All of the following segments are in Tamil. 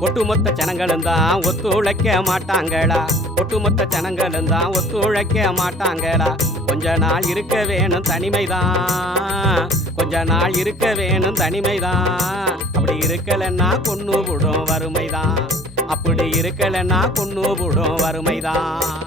ஒட்டுமொத்த ஜனங்களும் தான் ஒத்துழைக்க மாட்டாங்களா? ஒட்டுமொத்த ஜனங்களும் தான் ஒத்துழைக்க மாட்டாங்களா? கொஞ்ச நாள் இருக்க வேணும் தனிமைதான். கொஞ்ச நாள் இருக்க வேணும் தனிமைதான். அப்படி இருக்கலைன்னா கொன்னு விடும் வறுமைதான். அப்படி இருக்கலைன்னா கொன்னு விடும் வறுமைதான்.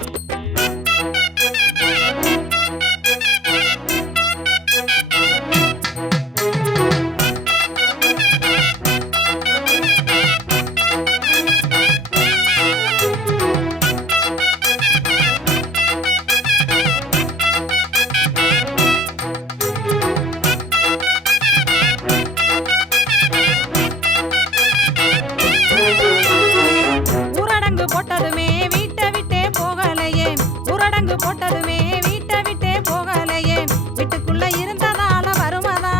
ஊரடங்கு போட்டதுமே வீட்டை விட்டே போகலையே. வீட்டுக்குள்ள இருந்ததால வருமதா?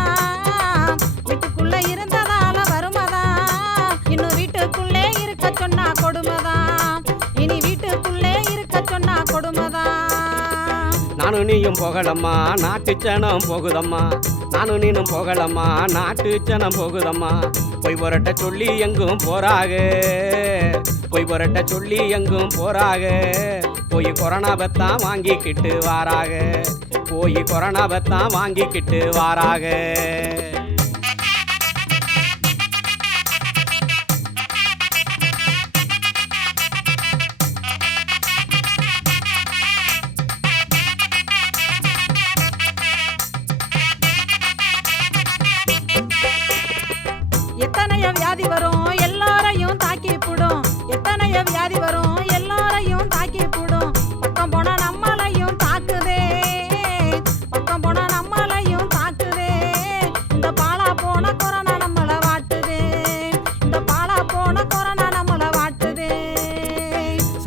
வீட்டுக்குள்ள இருந்ததால வருமதா? இன்னும் வீட்டுக்குள்ளே இருக்க சொன்னா கொடுமதா? இனி வீட்டுக்குள்ளே இருக்க சொன்னா கொடுமதா? நானும் நீயும் போகலம்மா நாட்டு சனம் போகுதம்மா. நானும் நீனும் போகலம்மா நாட்டு சனம் போகுதம்மா. பொய் புரட்ட சொல்லி எங்கும் போறாக. பொய் புரட்ட சொல்லி எங்கும் போறாக. போய் கொரோனாவைத்தான் வாங்கிக்கிட்டு வாராக. போய் கொரோனாவைத்தான் வாங்கிக்கிட்டு வாராக.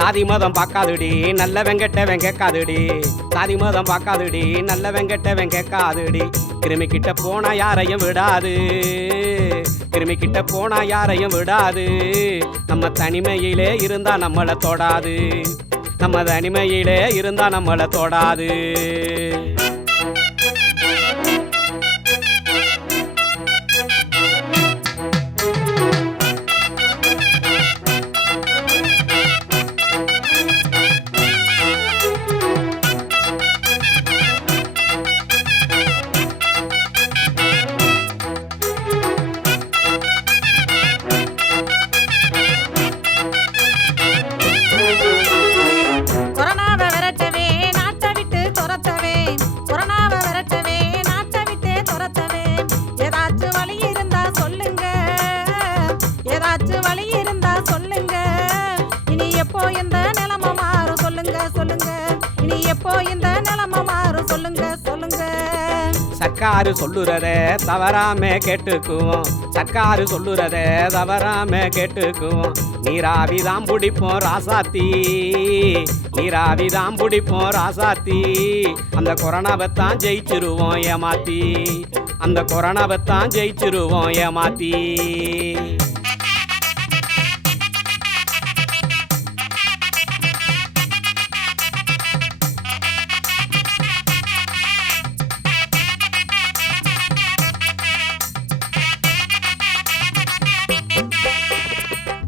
சாதி மதம் பார்க்காதுடி நல்ல வெங்கட்ட வெங்கக்காதுடி. சாதி மதம் பார்க்காதுடி நல்ல வெங்கட்ட வெங்கக்காதுடி. கிருமி கிட்ட போனா யாரையும் விடாது. கிருமி கிட்ட போனா யாரையும் விடாது. நம்ம தனிமையிலே இருந்தா நம்மளை தொடாது. நம்ம தனிமையிலே இருந்தா நம்மளை தொடாது. இந்த நிலைமை மாறும் சொல்லுங்க சொல்லுங்க. சர்க்காரு சொல்லுறத தவறாம கேட்டுக்குவோம். சர்க்காரு சொல்லுறத தவறாம கேட்டுக்குவோம். நீராவி தான் பிடிப்போம் ராசாத்தி. நீராவி தான் பிடிப்போம் ராசாத்தி. அந்த கொரோனாவை தான் ஜெயிச்சிருவோம் ஏமாத்தி. அந்த கொரோனாவை தான் ஜெயிச்சிருவோம் ஏமாத்தி.